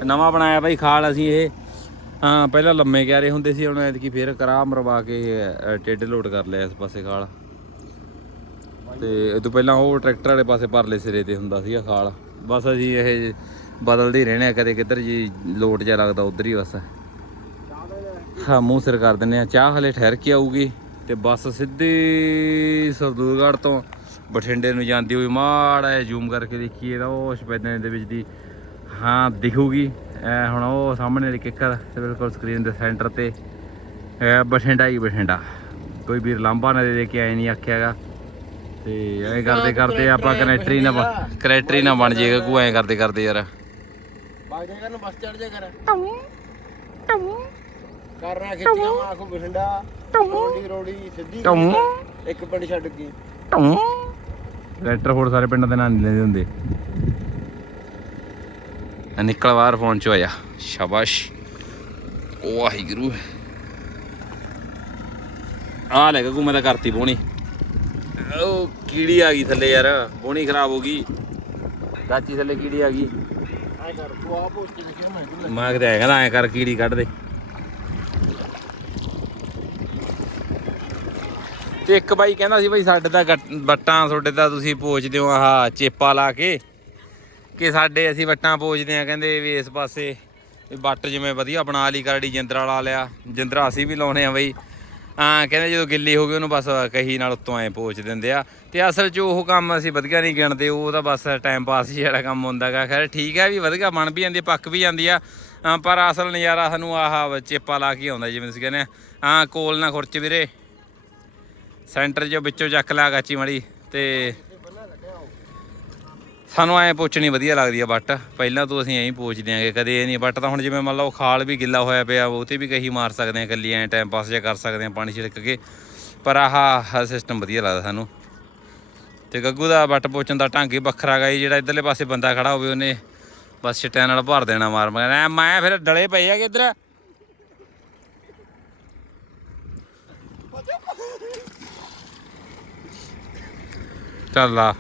ਨਵਾਂ ਬਣਾਇਆ ਬਾਈ ਖਾਲ ਅਸੀਂ ਇਹ। ਹਾਂ ਪਹਿਲਾਂ ਲੰਮੇ ਕਿਆਰੇ ਹੁੰਦੇ ਸੀ ਹੁਣ ਐਤਕੀ ਫੇਰ ਕਰਾ ਮਰਵਾ ਕੇ ਅ, ਟੇਢੇ ਲੋਡ ਕਰ ਲਿਆ ਇਸ ਪਾਸੇ ਖਾਲ। ਤੇ ਇਹ ਤੋਂ ਪਹਿਲਾਂ ਉਹ ਟਰੈਕਟਰ ਵਾਲੇ ਪਾਸੇ ਭਰਲੇ ਸਿਰੇ ਤੇ ਹੁੰਦਾ ਸੀਗਾ ਖਾਲ। ਬਸ ਅਸੀਂ ਇਹ ਬਦਲਦੇ ਰਹਿਣੇ ਆ ਕਦੇ ਕਿੱਧਰ ਜੀ ਲੋਟ ਜਾ ਲੱਗਦਾ ਉਧਰ ਹੀ ਬਸ। ਹਾਂ ਮੂੰਹ ਸਿਰ ਕਰ ਦਿੰਨੇ ਆ। ਚਾਹ ਹਲੇ ਠਹਿਰ ਕੇ ਆਊਗੀ ਤੇ ਬਸ ਸਿੱਧੀ ਸਰਦੂਲਗੜ੍ਹ ਤੋਂ ਬਠਿੰਡੇ ਨੂੰ ਜਾਂਦੀ ਹੋਈ ਮਾੜਾ ਜ਼ੂਮ ਕਰਕੇ ਦੇਖੀਏ ਤਾਂ ਉਹ ਸਪੈਦਾਂ ਦੇ ਵਿੱਚ ਦੀ ਹਾਂ ਦਿਖੂਗੀ। ਐ ਹੁਣ ਉਹ ਸਾਹਮਣੇ ਵਾਲੀ ਕਿੱਕਰ ਤੇ ਬਿਲਕੁਲ ਸਕਰੀਨ ਦੇ ਸੈਂਟਰ ਤੇ। ਬਠਿੰਡਾ ਹੀ ਬਠਿੰਡਾ। ਕੋਈ ਵੀਰ ਲਾਂਬਾ ਨਾ ਦੇ ਦੇ ਕੇ ਆਏ ਨਹੀਂ ਆਖਿਆਗਾ ਤੇ ਐਂ ਕਰਦੇ ਕਰਦੇ ਆਪਾਂ ਕਨੈਕਟਰੀ ਨਾ ਕਨੈਕਟਰੀ ਨਾ ਬਣ ਜਾਏਗਾ ਕੋ ਐਂ ਕਰਦੇ ਕਰਦੇ ਯਾਰ। ਬਾਗ ਜਾ ਕਰਨ ਬਸ ਚੜ ਜਾ ਕਰ ਕਰ ਰਿਹਾ ਖਿੱਚੀਆਂ ਮਾ ਆਖੋ ਬਠਿੰਡਾ ਰੋੜੀ ਰੋੜੀ ਸਿੱਧੀ ਟਮ। ਇੱਕ ਪਿੰਡ ਛੱਡ ਕੇ। ਟਰੈਕਟਰ ਹੋਰ ਸਾਰੇ ਪਿੰਡਾਂ ਦੇ ਨਾਂ ਨਹੀਂ ਲੈਂਦੇ ਹੁੰਦੇ। ਆ ਨਿਕਲ ਬਾਹਰ ਫੋਨ ਚ ਹੋਇਆ। ਸ਼ਾਬਾਸ਼। ਵਾਹਿਗੁਰੂ। ਆ ਲੈ ਗੂ ਮੈਂ ਤਾਂ ਕਰਤੀ ਬੋਣੀ। ਉਹ ਕੀੜੀ ਆ ਗਈ ਥੱਲੇ ਯਾਰ, ਬੋਣੀ ਖਰਾਬ ਹੋ ਗਈ। ਗਾਚੀ ਥੱਲੇ ਕੀੜੀ ਆ ਗਈ। ਐ ਕਰ ਤੂੰ ਆ ਕਰ, ਕੀੜੀ ਕੱਢ ਦੇ। ਤੇ ਇੱਕ ਬਾਈ ਕਹਿੰਦਾ ਸੀ ਬਈ ਸਾਡੇ ਦਾ ਗੱਟ- ਵੱਟਾਂ ਤੁਹਾਡੇ ਦਾ ਤੁਸੀਂ ਪੋਚਦੇ ਹੋ ਆਹ ਚੇਪਾ ਲਾ ਕੇ ਕਿ ਸਾਡੇ ਅਸੀਂ ਵੱਟਾਂ ਪੋਚਦੇ ਆ ਕਹਿੰਦੇ ਵੀ ਇਸ ਪਾਸੇ ਵੀ ਵੱਟ ਜਿਵੇਂ ਵਧੀਆ ਬਣਾ ਲਈ, ਕਰੜੀ ਜਿੰਦਰਾ ਲਾ ਲਿਆ। ਜਿੰਦਰਾ ਅਸੀਂ ਵੀ ਲਾਉਣੇ ਆ ਬਈ। ਹਾਂ, ਕਹਿੰਦੇ ਜਦੋਂ ਗਿੱਲੀ ਹੋ ਗਈ ਉਹਨੂੰ ਬਸ ਕਹੀ ਨਾਲ ਉੱਤੋਂ ਐ ਪੋਚ ਦਿੰਦੇ ਆ। ਤੇ ਅਸਲ 'ਚ ਉਹ ਕੰਮ ਅਸੀਂ ਵਧੀਆ ਨਹੀਂ ਗਿਣਦੇ, ਉਹ ਤਾਂ ਬਸ ਟਾਈਮ ਪਾਸ ਹੀ ਜਿਹੜਾ ਕੰਮ ਹੁੰਦਾਗਾ ਖੈਰ ਠੀਕ ਹੈ ਵੀ ਵਧੀਆ, ਬਣ ਵੀ ਜਾਂਦੀ, ਪੱਕ ਵੀ ਜਾਂਦੀ ਆ। ਪਰ ਅਸਲ ਨਜ਼ਾਰਾ ਸਾਨੂੰ ਆਹ ਚੇਪਾ ਲਾ ਕੇ ਆਉਂਦਾ, ਜਿਵੇਂ ਤੁਸੀਂ ਕਹਿੰਦੇ ਆ। ਹਾਂ, ਕੋਲ ਨਾ ਖੁਰਚ ਵੀਰੇ। ਸੈਂਟਰ 'ਚੋਂ ਵਿੱਚੋਂ ਚੱਕ ਲਿਆ ਗਾਚੀ ਮੜੀ ਤੇ ਸਾਨੂੰ ਐ ਪੋਚਣੀ ਵਧੀਆ ਲੱਗਦੀ ਆ ਵੱਟ। ਪਹਿਲਾਂ ਤੋਂ ਅਸੀਂ ਐਂ ਹੀ ਪੁੱਛਦੇ ਆਂਗੇ, ਕਦੇ ਇਹ ਨਹੀਂ ਵੱਟ ਤਾਂ ਹੁਣ ਜਿਵੇਂ ਮੰਨ ਲਓ ਖਾਲ ਵੀ ਗਿੱਲਾ ਹੋਇਆ ਪਿਆ, ਉਹ ਤੇ ਵੀ ਕਹੀ ਮਾਰ ਸਕਦੇ ਆ ਕੱਲੀ ਐ ਟਾਈਮ ਪਾਸ ਜੇ ਕਰ ਸਕਦੇ ਆ ਪਾਣੀ ਛਿੜਕ ਕੇ। ਪਰ ਆਹ ਸਿਸਟਮ ਵਧੀਆ ਲੱਗਦਾ ਸਾਨੂੰ। ਤੇ ਗੱਗੂ ਦਾ ਵੱਟ ਪੋਚਣ ਦਾ ਢੰਗ ਹੀ ਵੱਖਰਾ ਗਾ ਜੀ, ਜਿਹੜਾ ਇਧਰਲੇ ਪਾਸੇ ਬੰਦਾ ਖੜਾ ਹੋਵੇ ਉਹਨੇ ਬਸ ਛਿੱਟਿਆਂ ਨਾਲ ਭਰ ਦੇਣਾ ਮਾਰ ਮੈਂ ਮੈਂ ਫਿਰ ਡਲੇ ਪਏ ਆ ਕਿ ਇਧਰ। ਚੱਲ ਆ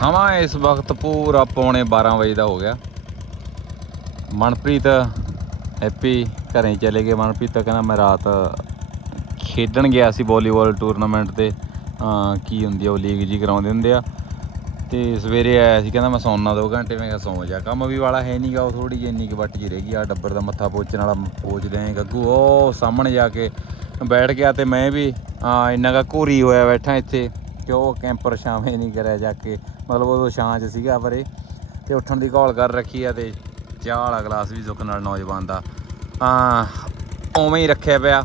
ਸਮਾਂ ਇਸ ਵਕਤ ਪੂਰਾ ਪੌਣੇ 12 ਵਜੇ ਦਾ ਹੋ ਗਿਆ। ਮਨਪ੍ਰੀਤ ਹੈਪੀ ਘਰੇ ਚਲੇ ਗਏ। ਮਨਪ੍ਰੀਤ ਤਾਂ ਕਹਿੰਦਾ, ਮੈਂ ਰਾਤ ਖੇਡਣ ਗਿਆ ਸੀ ਵਾਲੀਬਾਲ ਟੂਰਨਾਮੈਂਟ ਤੇ। ਕੀ ਹੁੰਦੀ ਆ, ਉਹ ਲੀਗ ਜੀ ਕਰਾਉਂਦੇ ਹੁੰਦੇ ਆ। ਤੇ ਸਵੇਰੇ ਆਇਆ ਸੀ, ਕਹਿੰਦਾ, ਮੈਂ ਸੌਣਾ 2 ਘੰਟੇ, ਮੈਂ ਕਿਹਾ, ਸੌਂ ਜਾ। ਕੰਮ ਵੀ ਵਾਲਾ ਹੈ ਨਹੀਂਗਾ ਉਹ ਥੋੜੀ ਜਿਹੀ ਇੰਨੀ ਕੁ ਵੱਟ ਜੀ ਰਹਿ ਗਈ। ਆ ਡੱਬਰ ਦਾ ਮੱਥਾ ਪੋਚਣ ਵਾਲਾ ਪੋਚਦੇ ਆਂ ਗੱਗੂ, ਉਹ ਸਾਹਮਣੇ ਜਾ ਕੇ ਬੈਠ ਗਿਆ ਤੇ ਮੈਂ ਵੀ ਇੰਨਾ ਕਾ ਘੋਰੀ ਹੋਇਆ ਬੈਠਾ ਇੱਥੇ। ਕਿ ਉਹ ਕੈਂਪਰ ਛਾਵੇਂ ਨਹੀਂ ਕਰਿਆ ਜਾ ਕੇ? ਮਤਲਬ ਉਦੋਂ ਛਾਂ 'ਚ ਸੀਗਾ ਪਰ ਇਹ ਤੇ ਉੱਠਣ ਦੀ ਘੋਲ ਕਰ ਰੱਖੀ ਆ ਤੇ ਚਾਹ ਵਾਲਾ ਗਲਾਸ ਵੀ ਸੁੱਕ ਨਾਲ ਨੌਜਵਾਨ ਦਾ। ਹਾਂ ਉਵੇਂ ਹੀ ਰੱਖਿਆ ਪਿਆ।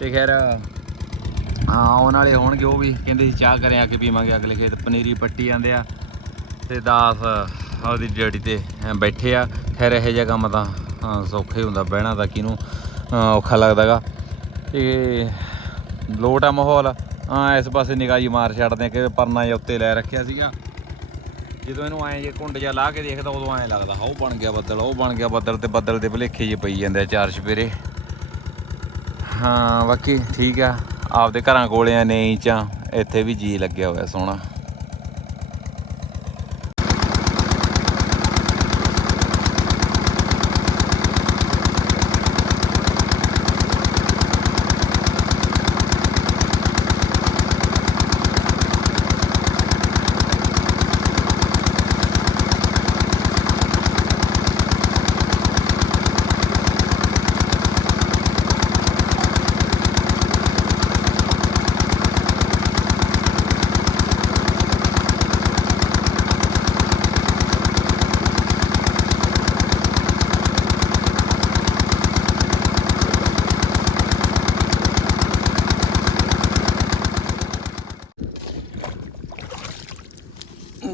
ਤੇ ਖੈਰ ਆਉਣ ਵਾਲੇ ਹੋਣਗੇ ਉਹ ਵੀ। ਕਹਿੰਦੇ ਸੀ ਚਾਹ ਕਰਿਆ ਕਿ ਪੀਵਾਂਗੇ ਅਗਲੇ ਖੇਤ। ਪਨੀਰੀ ਪੱਟੀ ਜਾਂਦੇ ਆ ਤੇ ਦਾਸ ਉਹਦੀ ਡਿਊਟੀ ਤੇ ਬੈਠੇ ਆ। ਖੈਰ ਇਹੋ ਜਿਹਾ ਕੰਮ ਤਾਂ ਹਾਂ, ਸੌਖਾ ਹੀ ਹੁੰਦਾ। ਬਹਿਣਾ ਤਾਂ ਕਿਹਨੂੰ ਅਹ, ਔਖਾ ਲੱਗਦਾਗਾ ਤੇ ਲੋਟ ਆ ਮਾਹੌਲ ਹਾਂ ਇਸ ਪਾਸੇ ਨਿਗਾਹ ਜੀ ਮਾਰ ਛੱਡਦੇ ਆ ਕਿ ਪਰਨਾ ਜਿਹਾ ਉੱਤੇ ਲੈ ਰੱਖਿਆ ਸੀਗਾ। ਜਦੋਂ ਇਹਨੂੰ ਐਂ ਜੇ ਕੁੰਡ ਜਿਹਾ ਲਾ ਕੇ ਦੇਖਦਾ, ਉਦੋਂ ਐਂ ਲੱਗਦਾ ਹਾਂ ਉਹ ਬਣ ਗਿਆ ਬੱਦਲ ਉਹ ਬਣ ਗਿਆ ਬੱਦਲ ਤੇ ਬੱਦਲ ਦੇ ਭਲੇਖੇ ਜਿਹੇ ਪਈ ਜਾਂਦੇ ਆ ਚਾਰ ਚਪੇਰੇ ਹਾਂ, ਬਾਕੀ ਠੀਕ ਆ। ਆਪਦੇ ਘਰਾਂ ਕੋਲੇ ਆ ਨਹੀਂ ਚਾ ਇੱਥੇ ਵੀ ਜੀ ਲੱਗਿਆ ਹੋਇਆ ਸੋਹਣਾ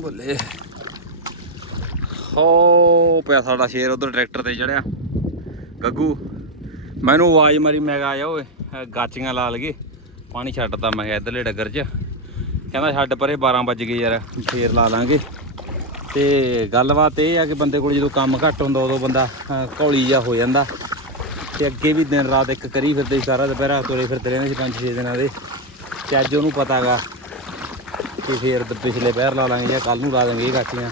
ਬੱਲੇ ਹੋ ਸਾਡਾ ਸ਼ੇਰ ਉਧਰ ਟਰੈਕਟਰ ਤੇ ਚੜਿਆ। ਗੱਗੂ, ਮੈਨੂੰ ਆਵਾਜ਼ ਮਾਰੀ, ਮੈਂ ਕਿਹਾ, ਆਇਆ ਜਾ ਓਏ ਗਾਚੀਆਂ ਲਾ ਲਗੇ ਪਾਣੀ ਛੱਡਤਾ, ਮੈਂ ਕਿਹਾ, ਇਧਰਲੇ ਡੱਗਰ 'ਚ। ਕਹਿੰਦਾ, ਛੱਡ ਪਰੇ 12 ਵੱਜ ਗਏ ਯਾਰ ਫੇਰ ਲਾ ਲਾਂਗੇ। ਤੇ ਗੱਲਬਾਤ ਇਹ ਆ ਕਿ ਬੰਦੇ ਕੋਲ ਜਦੋਂ ਕੰਮ ਘੱਟ ਹੁੰਦਾ, ਉਦੋਂ ਬੰਦਾ ਘੋਲੀ ਘੌਲੀ ਜਿਹਾ ਹੋ ਜਾਂਦਾ। ਤੇ ਅੱਗੇ ਵੀ ਦਿਨ ਰਾਤ ਇੱਕ ਕਰੀ ਫਿਰਦੇ ਸਾਰਾ ਦੁਪਹਿਰਾ ਤੁਰੇ ਫਿਰਦੇ ਰਹਿੰਦੇ ਸੀ ਪੰਜ ਛੇ ਦਿਨਾਂ ਦੇ। ਤੇ ਅੱਜ ਉਹਨੂੰ ਪਤਾਗਾ ਕਿ ਫੇਰ ਪਿਛਲੇ ਪਹਿਰ ਲਾ ਲਾਂਗੇ ਜਾਂ ਕੱਲ ਨੂੰ ਲਾ ਦਾਂਗੇ ਇਹ ਗਾਚੀਆਂ।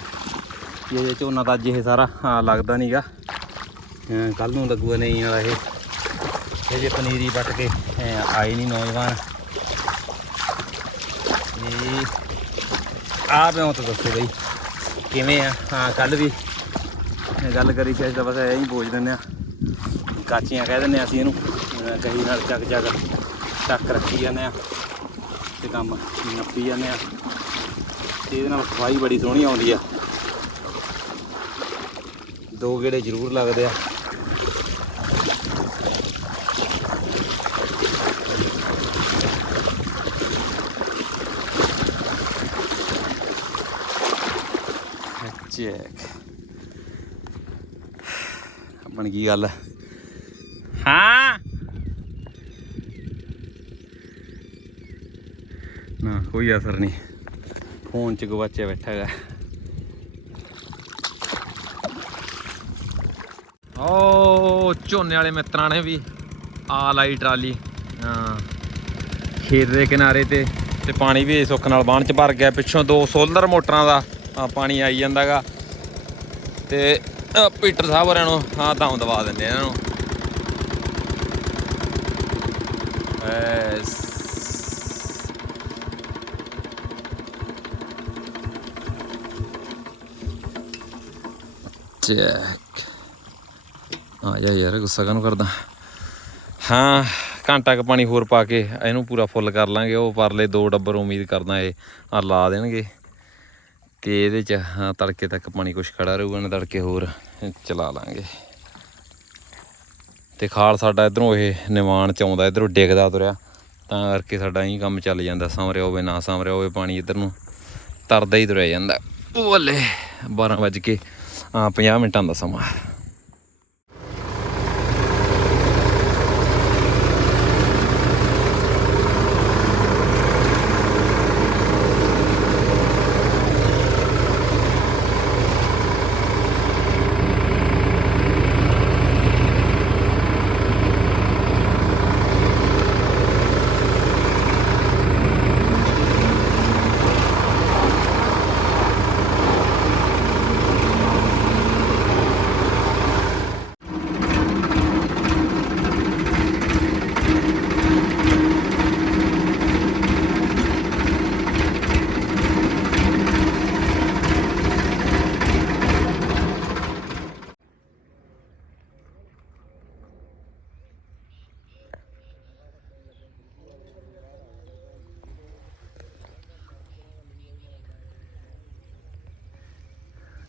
ਇਹ ਝੋਨਾ ਤਾਂ ਅੱਜ ਇਹ ਸਾਰਾ ਹਾਂ ਲੱਗਦਾ ਨਹੀਂਗਾ ਕੱਲ ਨੂੰ ਲੱਗੂਗਾ ਨਹੀਂ ਵਾਲਾ ਇਹ। ਇਹ ਜੇ ਪਨੀਰੀ ਵੱਟ ਕੇ ਆਏ ਨਹੀਂ ਨੌਜਵਾਨ। ਇਹ ਆਪ ਮੈਂ ਤਾਂ ਦੱਸੋ ਬਈ, ਕਿਵੇਂ ਆ? ਹਾਂ ਕੱਲ ਵੀ ਗੱਲ ਕਰੀ ਸੀ, ਅੱਜ ਤਾਂ ਬਸ ਐਂ ਹੀ ਬੋਝ ਦਿੰਦੇ ਆ। ਕਾਚੀਆਂ ਕਹਿ ਦਿੰਦੇ ਆ ਅਸੀਂ ਇਹਨੂੰ ਕਹੀ ਨਾਲ ਚੱਕ ਚੱਕ ਚੱਕ ਰੱਖੀ ਜਾਂਦੇ ਆ ਤੇ ਕੰਮ ਨੱਪੀ ਜਾਂਦੇ ਆ। ਤੇ ਇਹਦੇ ਨਾਲ ਸਫ਼ਾਈ ਬੜੀ ਸੋਹਣੀ ਆਉਂਦੀ ਆ। ਦੋ ਗੇੜੇ ਜ਼ਰੂਰ ਲੱਗਦੇ ਆ। ਚੈੱਕ ਬਣ ਗਈ ਗੱਲ ਹਾਂ। ਨਾ ਕੋਈ ਅਸਰ ਨਹੀਂ। ਫੋਨ ਚ ਗਵਾਚਿਆ ਬੈਠਾ ਹੈਗਾ। ਉਹ ਝੋਨੇ ਵਾਲੇ ਮਿੱਤਰਾਂ ਨੇ ਵੀ ਆ ਲਾਈ ਟਰਾਲੀ। ਹਾਂ। ਖੇਤ ਦੇ ਕਿਨਾਰੇ ਤੇ ਤੇ ਪਾਣੀ ਵੀ ਸੁੱਖ ਨਾਲ ਬਾਣ ਚ ਭਰ ਗਿਆ। ਪਿੱਛੋਂ ਦੋ ਸੋਲਰ ਮੋਟਰਾਂ ਦਾ ਪਾਣੀ ਆਈ ਜਾਂਦਾਗਾ। ਤੇ ਅ, ਪੀਟਰ ਸਾਹਿਬ ਹੋਰਾਂ ਨੂੰ ਹਾਂ ਦਮ ਦਵਾ ਦਿੰਦੇ ਇਹਨਾਂ ਨੂੰ। ਐਸ। ਚੈੱਕ। ਆ ਜਾ ਯਾਰ, ਗੁੱਸਾ ਕਾਹਨੂੰ ਕਰਦਾ? ਹਾਂ, ਘੰਟਾ ਕ ਪਾਣੀ ਹੋਰ ਪਾ ਕੇ ਇਹਨੂੰ ਪੂਰਾ ਫੁੱਲ ਕਰ ਲਾਂਗੇ, ਉਹ ਪਰਲੇ ਦੋ ਡੱਬਰ ਉਮੀਦ ਕਰਦਾ ਇਹ ਆ ਲਾ ਦੇਣਗੇ। ਤੇ ਇਹਦੇ ਚ, ਹਾਂ, ਤੜਕੇ ਤੱਕ ਪਾਣੀ ਕੁਛ ਖੜਾ ਰਹੂਗਾ ਨਾ ਤੜਕੇ ਹੋਰ ਚਲਾ ਲਾਂਗੇ। ਤੇ ਖਾਲ ਸਾਡਾ ਇਧਰੋਂ ਇਹ ਨਿਵਾਨ ਚ ਆਉਂਦਾ, ਇਧਰੋਂ ਡਿੱਗਦਾ ਤੁਰਿਆ। ਤਾਂ ਕਰਕੇ ਸਾਡਾ ਇਹੀ ਕੰਮ ਚੱਲ ਜਾਂਦਾ ਸਮਰਿਆ ਹੋਵੇ, ਨਾ ਸਮਰਿਆ ਹੋਵੇ, ਪਾਣੀ ਇਧਰ ਨੂੰ ਤਰਦਾ ਹੀ ਤੁਰਿਆ ਜਾਂਦਾ। ਬੋਲੇ 12 ਵੱਜ ਕੇ ਆ 50 ਮਿੰਟਾਂ ਦਾ ਸਮਾਂ।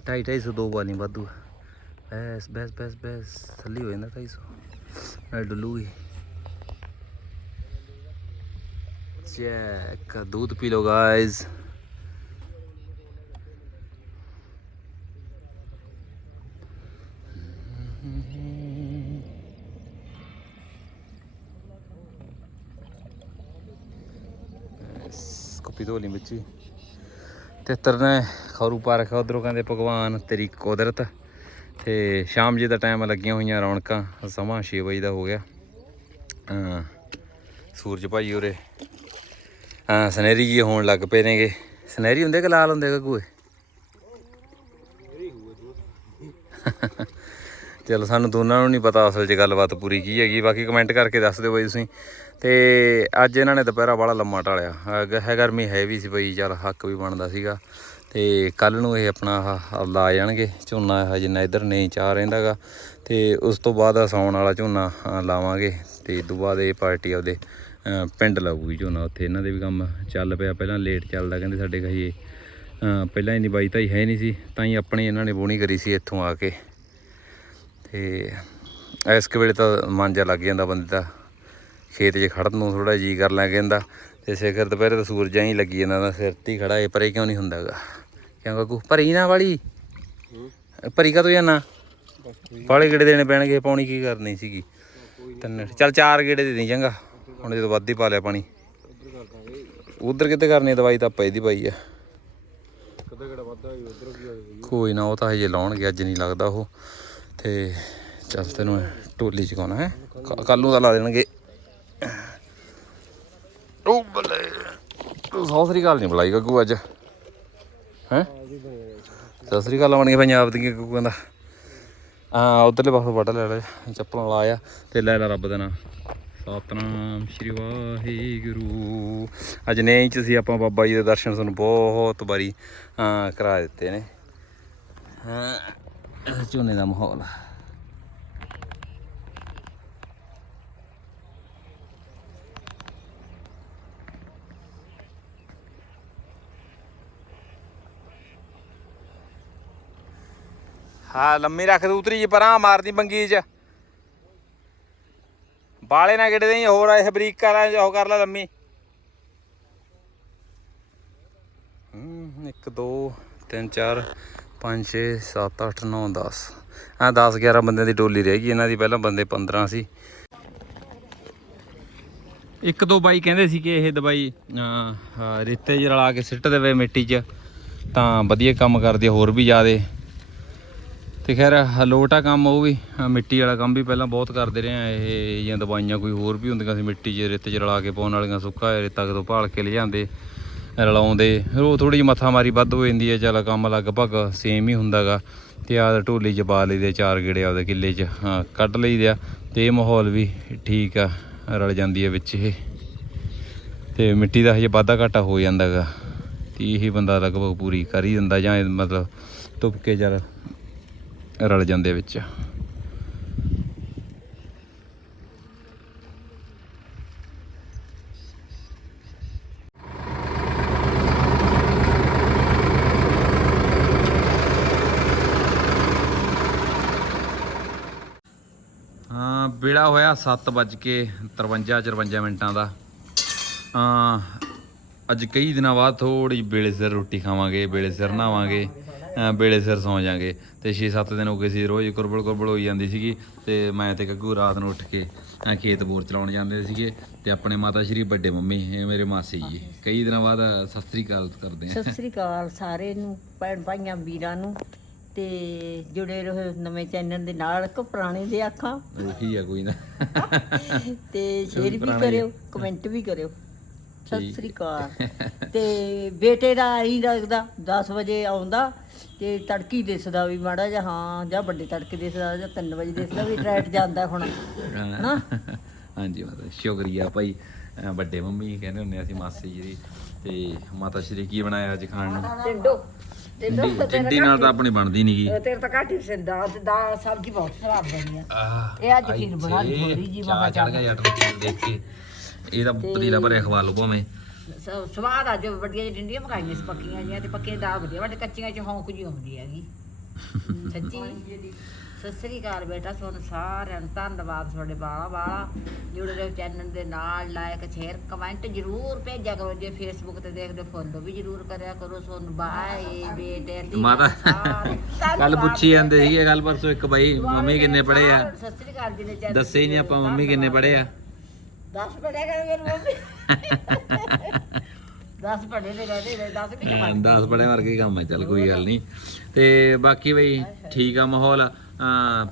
ਢਾਈ ਢਾਈ ਸੌ ਦੋ ਵਾਲੀ ਵਾਧੂ ਆ। ਬੈਸ ਬੈਸ ਬੈਸ ਬੈਸ ਥੱਲੀ ਹੋ ਜਾਂਦਾ 250 ਨਾਲ ਡੁੱਲੂਗੀ ਚੈੱਕ दूध पी लो गाइस ਕਾਪੀ ਧੋ ਲਈ ਵਿੱਚ ਹੀ ਤੇ ਤਰਨੇ ਖਰੂ ਪਾ ਰੱਖਿਆ ਉਧਰੋਂ ਕਹਿੰਦੇ ਭਗਵਾਨ ਤੇਰੀ ਕੁਦਰਤ। ਤੇ ਸ਼ਾਮ ਜੇ ਦਾ ਟਾਈਮ ਲੱਗੀਆਂ ਹੋਈਆਂ ਰੌਣਕਾਂ, ਸਮਾਂ 6 ਵਜੇ ਦਾ ਹੋ ਗਿਆ। ਸੂਰਜ ਭਾਈ ਉਰੇ ਹਾਂ ਸਨਹਿਰੀ ਜੀ ਹੋਣ ਲੱਗ ਪਏ ਨੇਗੇ। ਸਨਹਿਰੀ ਹੁੰਦੇ ਕਿ ਲਾਲ ਹੁੰਦੇ ਗੱਗੂਏ ਚਲੋ ਸਾਨੂੰ ਦੋਨਾਂ ਨੂੰ ਨਹੀਂ ਪਤਾ ਅਸਲ 'ਚ ਗੱਲਬਾਤ ਪੂਰੀ ਕੀ ਹੈਗੀ, ਬਾਕੀ ਕਮੈਂਟ ਕਰਕੇ ਦੱਸ ਦਿਓ ਬਈ ਤੁਸੀਂ। ਤੇ ਅੱਜ ਇਹਨਾਂ ਨੇ ਦੁਪਹਿਰਾ ਬੜਾ ਲੰਮਾ ਟਾਲਿਆ। ਹੈ ਗਰਮੀ ਹੈ ਵੀ ਸੀ ਬਈ, ਚੱਲ ਹੱਕ ਵੀ ਬਣਦਾ ਸੀਗਾ। ਤੇ ਕੱਲ ਨੂੰ ਇਹ ਆਪਣਾ ਆਹ ਲਾ ਜਾਣਗੇ ਝੋਨਾ ਇਹ ਜਿੰਨਾ ਇੱਧਰ ਨਹੀਂ ਚਾਹ ਰਹਿੰਦਾਗਾ। ਤੇ ਉਸ ਤੋਂ ਬਾਅਦ ਸਾਉਣ ਵਾਲਾ ਝੋਨਾ ਲਾਵਾਂਗੇ ਤੇ ਇਸ ਤੋਂ ਬਾਅਦ ਇਹ ਪਾਰਟੀ ਆਪਦੇ ਪਿੰਡ ਲਾਊਗੀ ਝੋਨਾ। ਉੱਥੇ ਇਹਨਾਂ ਦੇ ਵੀ ਕੰਮ ਚੱਲ ਪਿਆ। ਪਹਿਲਾਂ ਲੇਟ ਚੱਲਦਾ ਕਹਿੰਦੇ ਸਾਡੇ ਕਹੀਏ ਪਹਿਲਾਂ ਇਹਦੀ ਬਾਈ ਤਾਂ ਹੀ ਹੈ ਨਹੀਂ ਸੀ, ਤਾਂ ਹੀ ਆਪਣੀ ਇਹਨਾਂ ਨੇ ਬੋਣੀ ਕਰੀ ਸੀ ਇੱਥੋਂ ਆ ਕੇ। ਤੇ ਇਸ ਵੇਲੇ ਤਾਂ ਮਨ ਜਿਹਾ ਲੱਗ ਜਾਂਦਾ ਬੰਦੇ ਦਾ। ਖੇਤ 'ਚ ਖੜਨ ਨੂੰ ਥੋੜਾ ਜੀ ਕਰ ਲੈ ਕਹਿੰਦਾ। ਤੇ ਸਿਖਰ ਦੁਪਹਿਰੇ ਤਾਂ ਸੂਰਜਾਂ ਹੀ ਲੱਗੀ ਜਾਂਦਾ ਦਾ ਸਿਰ ਤੇ ਹੀ ਖੜਾ ਏ ਪਰੇ ਕਿਉਂ ਨਹੀਂ ਹੁੰਦਾਗਾ। ਕਿਉਂ ਕਾਕੂ? ਭਰੀ ਨਾ ਵਾਲੀ? ਭਰੀ ਕਾ ਤੋ ਜਾਨਾ ਵਾਲੇ ਗੇੜੇ ਦੇਣੇ ਪੈਣਗੇ ਪਾਣੀ ਕੀ ਕਰਨੀ ਸੀਗੀ? ਤਿੰਨ ਚੱਲ ਚਾਰ ਗੇੜੇ ਦੇ ਦੇ ਚੰਗਾ। ਹੁਣ ਜਦੋਂ ਵੱਧ ਹੀ ਪਾ ਲਿਆ ਪਾਣੀ। ਉਧਰ ਕਿੱਥੇ ਕਰਨੀ? ਦਵਾਈ? ਤਾਂ ਆਪਾਂ ਇਹਦੀ ਪਾਈ ਆ। ਕੋਈ ਨਾ ਉਹ ਤਾਂ ਹਜੇ ਲਾਉਣਗੇ ਅੱਜ ਨਹੀਂ ਲੱਗਦਾ ਉਹ। ਤੇ ਚੱਲ ਤੈਨੂੰ ਟੋਲੀ ਚ ਕਾਉਣਾ ਹੈ ਕੱਲ ਨੂੰ ਤਾਂ ਲਾ ਦੇਣਗੇ। ਉਹ ਬੱਲੇ। ਸਤਿ ਸ੍ਰੀ ਅਕਾਲ ਨਹੀਂ ਬੁਲਾਈ ਗੱਗੂ ਅੱਜ। ਹੈ? ਸਤਿ ਸ੍ਰੀ ਅਕਾਲ ਆਉਣਗੇ ਪੰਜਾਬ ਦੀਆਂ ਗੱਗੂ ਕਹਿੰਦਾ ਆ ਉਧਰਲੇ ਪਾਸੋਂ ਵੱਢ ਲੈ ਲੈ ਚੱਪਲਾਂ ਲਾਇਆ ਤੇ ਲੈ ਲੈ ਰੱਬ ਦਾ ਨਾਮ। ਸਤਨਾਮ ਸ਼੍ਰੀ ਵਾਹਿਗੁਰੂ। ਅੱਜ ਨੇ ਚ ਸੀ ਆਪਾਂ ਬਾਬਾ ਜੀ ਦੇ ਦਰਸ਼ਨ ਤੁਹਾਨੂੰ ਬਹੁਤ ਵਾਰੀ ਕਰਾ ਦਿੱਤੇ ਨੇ। ਝੋਨੇ ਦਾ ਮਾਹੌਲ। ਹਾਂ ਲੰਮੀ ਰੱਖ ਦੂ ਉਤਰੀ ਜੀ ਪਰਾਂ ਮਾਰਦੀ ਬੰਗੀ ਚ। ਬਾਲੇ ਨਾ ਗਿੱਡੇ ਦੇ ਹੋਰ ਇਹ ਬਰੀਕ ਕਰ ਲੈ ਉਹ ਕਰ ਲੈ ਲੰਮੀ। ਹੂੰ 1 2 3 4 5 6 7 8 9 10 ਆ 10 11 ਬੰਦਿਆਂ ਦੀ ਟੋਲੀ ਰਹਿ ਗਈ ਇਹਨਾਂ ਦੀ ਪਹਿਲਾਂ ਬੰਦੇ 15 ਸੀ। ਇੱਕ ਦੋ ਬਾਈ ਕਹਿੰਦੇ ਸੀ ਕਿ ਇਹ ਦਵਾਈ ਅਹ, ਰੇਤੇ 'ਚ ਰਲਾ ਕੇ ਸਿੱਟ ਦੇਵੇ ਮਿੱਟੀ 'ਚ ਤਾਂ ਵਧੀਆ ਕੰਮ ਕਰਦੀ ਹੋਰ ਵੀ ਜ਼ਿਆਦੇ। ਤੇ ਖੈਰ ਲੋਟ ਆ ਕੰਮ ਉਹ ਵੀ। ਮਿੱਟੀ ਵਾਲਾ ਕੰਮ ਵੀ ਪਹਿਲਾਂ ਬਹੁਤ ਕਰਦੇ ਰਹੇ ਆ। ਇਹ ਜਾਂ ਦਵਾਈਆਂ ਕੋਈ ਹੋਰ ਵੀ ਹੁੰਦੀਆਂ ਸੀ ਮਿੱਟੀ 'ਚ, ਰੇਤੇ 'ਚ ਰਲਾ ਕੇ ਪਾਉਣ ਵਾਲੀਆਂ ਸੁੱਕਾ ਰੇਤਾ ਕਿਤੋਂ ਭਾਲ ਕੇ ਲਿਜਾਂਦੇ ਰਲਾਉਂਦੇ। ਫਿਰ ਉਹ ਥੋੜੀ ਜਿਹੀ ਮੱਥਾ ਮਾਰੀ ਵੱਧ ਹੋ ਜਾਂਦੀ ਹੈ। ਚੱਲ ਕੰਮ ਲਗਭਗ ਸੇਮ ਹੀ ਹੁੰਦਾਗਾ ਤੇ ਆ ਢੋਲੀ 'ਚ ਪਾ ਲਈਦੇ ਚਾਰ ਗੇੜੇ ਆਪਦੇ ਕਿੱਲੇ 'ਚ। ਹਾਂ, ਕੱਢ ਲਈਦੇ ਆ। ਤੇ ਇਹ ਮਾਹੌਲ ਵੀ ਠੀਕ ਆ, ਰਲ ਜਾਂਦੀ ਹੈ ਵਿੱਚ ਇਹ। ਤੇ ਮਿੱਟੀ ਦਾ ਹਜੇ ਵਾਧਾ ਘਾਟਾ ਹੋ ਜਾਂਦਾਗਾ ਤੇ ਇਹ ਬੰਦਾ ਲਗਭਗ ਪੂਰੀ ਕਰ ਹੀ ਦਿੰਦਾ ਜਾਂ ਇਹ ਮਤਲਬ ਤੁਪਕੇ ਚੱਲ ਰਲ ਜਾਂਦੇ ਵਿੱਚ। ਵੇਲਾ ਹੋਇਆ 7:53 54 ਮਿੰਟਾਂ ਦਾ। ਹਾਂ, ਅੱਜ ਕਈ ਦਿਨਾਂ ਬਾਅਦ ਥੋੜੀ ਵੇਲੇ ਸਿਰ ਰੋਟੀ ਖਾਵਾਂਗੇ, ਵੇਲੇ ਸਿਰ ਨਹਾਵਾਂਗੇ। ਵੇਲੇ ਸਿਰ ਸੌਂ ਜਾਾਂਗੇ। ਤੇ 6-7 ਦਿਨ ਹੋ ਗਏ ਸੀ ਰੋਜ਼ ਕੁਰਬਲ ਕੁਰਬਲ ਹੋਈ ਜਾਂਦੀ ਸੀਗੀ। ਤੇ ਮੈਂ ਤੇ ਗੱਗੂ ਰਾਤ ਨੂੰ ਉੱਠ ਕੇ ਖੇਤ ਬੋਰ ਚਲਾਉਣ ਜਾਂਦੇ ਸੀਗੇ। ਤੇ ਆਪਣੇ ਮਾਤਾ ਸ਼੍ਰੀ ਵੱਡੇ ਮੰਮੀ ਇਹ ਮੇਰੇ ਮਾਸੀ ਜੀ। ਕਈ ਦਿਨਾਂ ਬਾਅਦ ਸਤਿ ਸ੍ਰੀ ਅਕਾਲ ਕਰਦੇ ਆ ਸਤਿ ਸ੍ਰੀ ਅਕਾਲ ਸਾਰੇ ਨੂੰ ਭੈਣ ਭਾਈਆਂ ਵੀਰਾਂ ਨੂੰ। ਤੇ ਜੁੜੇ ਰਹੋ ਨਵੇਂ ਚੈਨਲ ਦੇ ਨਾਲ ਕਿ ਪੁਰਾਣੇ ਦੇ ਆਖਾਂ ਉਹੀ ਆ ਕੋਈ ਨਾ। ਤੇ ਸ਼ੇਅਰ ਵੀ ਕਰਿਓ ਕਮੈਂਟ ਵੀ ਕਰਿਓ। ਸਤਿ ਸ੍ਰੀ ਅਕਾਲ। ਤੇ ਬੇਟੇ ਦਾ ਆਈ ਲੱਗਦਾ 10 ਵਜੇ ਆਉਂਦਾ ਤੇ ਤੜਕੀ ਦਿਸਦਾ ਵੀ ਮਾੜਾ ਜਿਹਾ ਹਾਂ ਜਾਂ ਵੱਡੇ ਤੜਕੇ ਦਿਸਦਾ ਜਾਂ 3 ਵਜੇ ਦਿਸਦਾ ਵੀ ਟਰੈਟ ਜਾਂਦਾ ਹੁਣ ਹਨਾ? ਹਾਂਜੀ ਮਾਤਾ ਸ਼ੁਕਰੀਆ ਭਾਈ ਵੱਡੇ ਮੰਮੀ ਕਹਿੰਦੇ ਹੁੰਦੇ ਅਸੀਂ ਮਾਸੀ ਜੀ ਦੀ ਤੇ ਮਾਤਾ ਸ਼੍ਰੀ ਕੀ ਬਣਾਇਆ ਅੱਜ ਖਾਣ ਨੂੰ? ਟਿੰਡੋ ਟਿੰਡੀ ਨਾਲ ਤਾਂ ਆਪਣੀ ਬਣਦੀ ਨਹੀਂਗੀ ਤੇਰੇ ਤਾਂ ਘੱਟ ਹੀ ਸਿੰਦਾ ਤੇ ਦਾ ਸਬਜ਼ੀ ਬਹੁਤ ਖਰਾਬ ਬਣੀ ਆ। ਇਹ ਅੱਜ ਖੀਰ ਬਣਾ ਲਈ ਥੋੜੀ ਜੀ ਚਾਹ ਚੜ ਗਿਆ ਯਾਰ ਨੂੰ ਦੇਖ ਕੇ। ਇਹਦਾ ਪਤੀਲਾ ਭਰਿਆ ਖਵਾ ਲਓ ਭਾਵੇਂ। ਸ- ਸਵਾਦ ਅੱਜ ਵੱਡੀਆਂ ਜਿਹੀ ਡਿੰਡੀਆਂ ਪਕਾਈਆਂ ਸੀ ਪੱਕੀਆਂ ਜੀਆਂ ਤੇ ਪੱਕੇ ਦਾ ਵਧੀਆ ਵੱਡੇ ਕੱਚੀਆਂ ਚ ਹੌਂਕ ਜੀ ਆਉਂਦੀ ਹੈਗੀ। ਸੱਚੀ? ਸਤਿ ਸ੍ਰੀ ਅਕਾਲ ਬੇਟਾ ਤੁਹਾਨੂੰ ਸਾਰਿਆਂ ਨੂੰ ਧੰਨਵਾਦ ਤੁਹਾਡੇ ਬਾਲਾ ਬਾਲਾ ਜੁੜੇ ਰਹੋ ਚੈਨਲ ਦੇ ਨਾਲ ਲਾਇਕ ਸ਼ੇਅਰ ਕਮੈਂਟ ਜਰੂਰ ਭੇਜਿਆ ਕਰੋ ਜੇ ਫੇਸਬੁੱਕ ਤੇ ਦੇਖਦੇ ਫੋਲੋ ਵੀ ਜਰੂਰ ਕਰਿਆ ਕਰੋ ਤੁਹਾਨੂੰ। ਬਾਏ ਬੇਟੇ ਦੀ ਮਾਤਾ ਕੱਲ ਪੁੱਛੀ ਜਾਂਦੇ ਸੀਗੇ ਕੱਲ ਪਰਸੋਂ ਇੱਕ ਬਾਈ ਮੰਮੀ ਕਿੰਨੇ ਪੜੇ ਆ? ਸਤਿ ਸ੍ਰੀ ਅਕਾਲ ਜੀ ਨੇ ਚੈਨਲ ਦੱਸੇ ਹੀ ਨਹੀਂ ਆਪਾਂ ਮੰਮੀ ਕਿੰਨੇ ਪੜੇ ਆ। 10 ਪੜਿਆ ਕਰ ਮੇਰੀ ਮੰਮੀ 10 ਪੜੇ ਨੇ ਕਹਿੰਦੇ 10 ਵੀ ਹਾਂ, 10 ਪੜਿਆ ਵਰਗੇ ਹੀ ਕੰਮ ਹੈ ਚੱਲ ਕੋਈ ਗੱਲ ਨਹੀਂ। ਤੇ ਬਾਕੀ ਬਈ ਠੀਕ ਆ ਮਾਹੌਲ।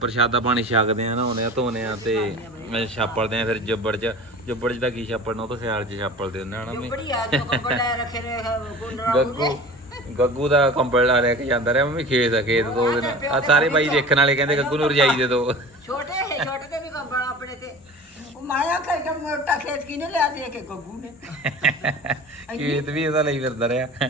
ਪ੍ਰਸ਼ਾਦਾ ਪਾਣੀ ਛਕਦੇ ਆ ਨਹਾਉਂਦੇ ਆ ਧੋਨੇ ਆ ਤੇ ਅਹ ਛਾਪਲਦੇ ਆ ਫਿਰ ਜੱਬੜ ਚ। ਜੱਬੜ ਚ ਤਾਂ ਕੀ ਛਾਪੜਨਾ ਉਹ ਤਾਂ ਸਿਆਲ ਚ ਛਾਪਲਦੇ ਹੁੰਦੇ ਹਨਾ ਮੰਮੀ ਬੜੀ ਆ ਜੋ ਕੰਬਲ ਲੈ ਰੱਖੇ ਨੇ ਗੁੰਡਰਾ ਗੱਗੂ ਗੱਗੂ ਦਾ ਕੰਬਲ ਲਾ ਲੈ ਕੇ ਜਾਂਦਾ ਰਿਹਾ ਮੰਮੀ ਖੇਤ ਆ ਖੇਤ ਦੋ ਦਿਨ। ਆ ਸਾਰੇ ਬਾਈ ਦੇਖਣ ਵਾਲੇ ਕਹਿੰਦੇ ਗੱਗੂ ਨੂੰ ਰਜਾਈ ਦੇ ਦੋ। ਛੋਟੇ ਛੋਟੇ ਤੇ ਵੀ ਕੰਬਲ ਆਪਣੇ ਤੇ ਉਹ ਮਾਇਆ ਕਰ ਕੇ ਮੋਟਾ ਖੇਤ ਕਿਨੇ ਲਿਆ ਦੇ ਕੇ ਗੱਗੂ ਨੇ। ਖੇਤ ਵੀ ਇਹਦਾ ਲਈ ਫਿਰਦਾ ਰਿਹਾ।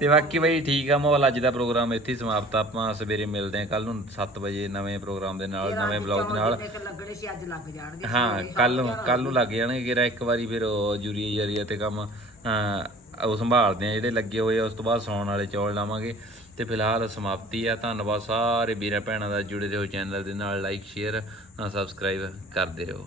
ਤੇ ਬਾਕੀ ਬਈ ਠੀਕ ਆ ਮਾਹੌਲ ਅੱਜ ਦਾ ਪ੍ਰੋਗਰਾਮ ਇੱਥੇ ਹੀ ਸਮਾਪਤ ਆ। ਆਪਾਂ ਸਵੇਰੇ ਮਿਲਦੇ ਆ ਕੱਲ ਨੂੰ 7 ਵਜੇ ਨਵੇਂ ਪ੍ਰੋਗਰਾਮ ਦੇ ਨਾਲ ਨਵੇਂ ਬਲੌਗ ਦੇ ਨਾਲ। ਇੱਕ ਲੱਗਣੇ ਸੀ? ਅੱਜ ਲੱਗ ਜਾਣਗੇ। ਹਾਂ ਕੱਲ ਨੂੰ ਕੱਲ ਨੂੰ ਲੱਗ ਜਾਣਗੇ ਕਿਰਾ ਇੱਕ ਵਾਰੀ ਫਿਰ ਉਹ ਜੂਰੀ ਜਰੀਆ ਤੇ ਕੰਮ ਅਹ, ਉਹ ਸੰਭਾਲਦੇ ਆ ਜਿਹੜੇ ਲੱਗੇ ਹੋਏ ਆ ਉਸ ਤੋਂ ਬਾਅਦ ਸੌਣ ਵਾਲੇ ਚੌਲ ਲਾਵਾਂਗੇ। ਤੇ ਫਿਲਹਾਲ ਸਮਾਪਤੀ ਆ। ਧੰਨਵਾਦ ਸਾਰੇ ਵੀਰਾਂ ਭੈਣਾਂ ਦਾ ਜੁੜੇ ਰਹੋ ਚੈਨਲ ਦੇ ਨਾਲ। ਲਾਈਕ ਸ਼ੇਅਰ ਸਬਸਕ੍ਰਾਈਬ ਕਰਦੇ ਰਹੋ।